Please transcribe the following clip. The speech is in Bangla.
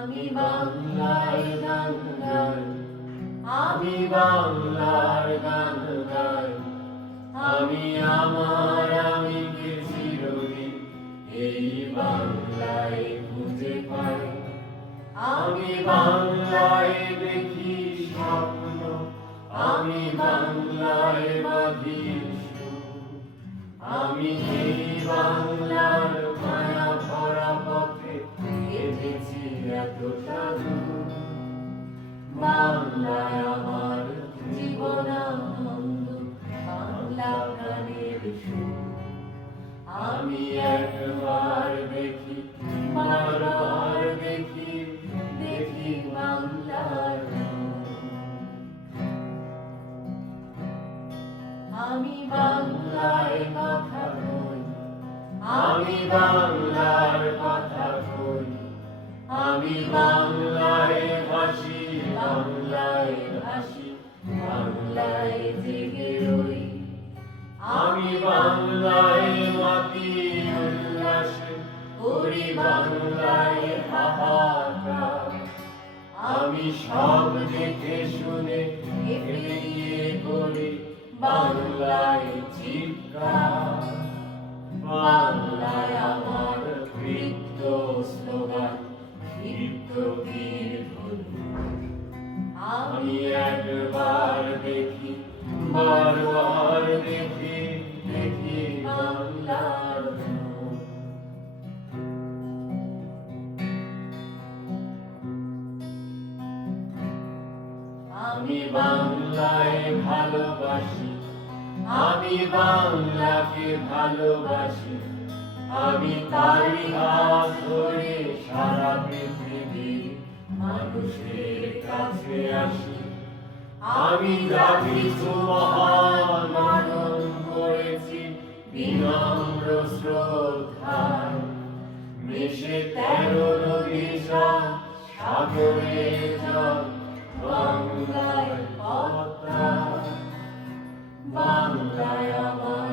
আমি বাংলায় গান গাই, আমি বাংলার গান গাই, আমি আমার আমিকে চিরদিন এই বাংলায় খুঁজে পাই। আমি বাংলায় দেখি স্বপ্ন, আমি বাংলায় বাঁধি সুর, আমি এই বাংলার মায়া ভরা পথে হেঁটেছি এতটা দূর। বাংলায় আমার জীবনানন্দ, বাংলা প্রাণের সুর। আমি একবার দেখি, বারবার দেখি, দেখি বাংলার রূপ। আমি বাংলায় কথা কই, আমি বাংলার কথা কই, আমি বাংলায় ভাসি, বাংলায় ভাসি, বাংলায় জেগে রই। আমি বাংলায় মাতি উল্লাসে করি, বাংলায় হাহাকার। আমি সব দেখে শুনে এগিয়ে করি, বাংলায় চিৎকার। বাংলায় আমার কৃপ্ত স্লোগান, ক্ষিপ্ত বীর ধ্বনি। আমি একবার দেখি, বারবার দেখি, দেখি বাংলার রূপ। আমি বাংলায় ভালোবাসি, আমি বাংলাকে ভালোবাসি, আমি তারই হাত ধরে সারা পৃথিবীর মানুষের কাছে আসি। আমি যা কিছু মহান পালন করেছি বিনম্র শ্রদ্ধায়, মিশে 13 নদীর জল, সাগরের জল, বাংলায় পদ্মা। বাংলায় আমার